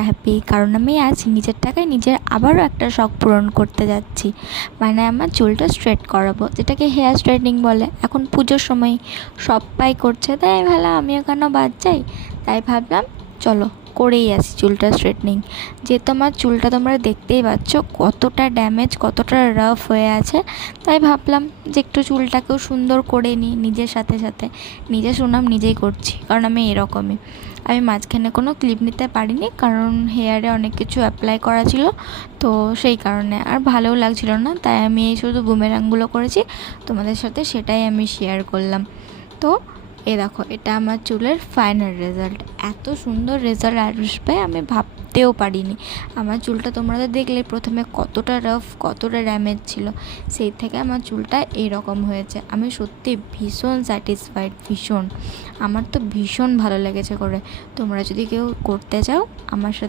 অনেকটা হ্যাপি, কারণ আমি আজ নিজের টাকায় নিজের আবারও একটা শখ পূরণ করতে যাচ্ছি। মানে আমার চুলটা স্ট্রেট করাবো, যেটাকে হেয়ার স্ট্রেটনিং বলে। এখন পুজোর সময় সবাই করছে, তাই আমি ভাবলাম আমিও কেন বাদ যাই। তাই ভাবলাম চলো করেই আসি চুলটা স্ট্রেটনিং। যেহেতু আমার চুলটা তোমরা দেখতেই পাচ্ছ কতটা ড্যামেজ, কতটা রাফ হয়ে আছে, তাই ভাবলাম যে একটু চুলটাকেও সুন্দর করে নিই। নিজের সাথে সাথে নিজের সুনাম নিজেই করছি, কারণ আমি এরকমই। আমি মাঝখানে কোনো ক্লিপ নিতে পারিনি, কারণ হেয়ারে অনেক কিছু অ্যাপ্লাই করা ছিল, তো সেই কারণে আর ভালোও লাগছিল না। তাই আমি শুধু বুমেরাংগুলো করেছি, তোমাদের সাথে সেটাই আমি শেয়ার করলাম। তো এ দেখো, এটা আমার চুলের ফাইনাল রেজাল্ট। এত সুন্দর রেজাল্ট আসবে আমি ভাবতেও পারিনি। আমার চুলটা তোমরা দেখলে প্রথমে কতটা রাফ, কতটা ড্যামেজ ছিল, সেই থেকে আমার চুলটা এরকম হয়েছে। আমি সত্যি ভীষণ স্যাটিসফাইড, ভীষণ। আমার তো ভীষণ ভালো লেগেছে করে। তোমরা যদি কেউ করতে চাও আমার সাথে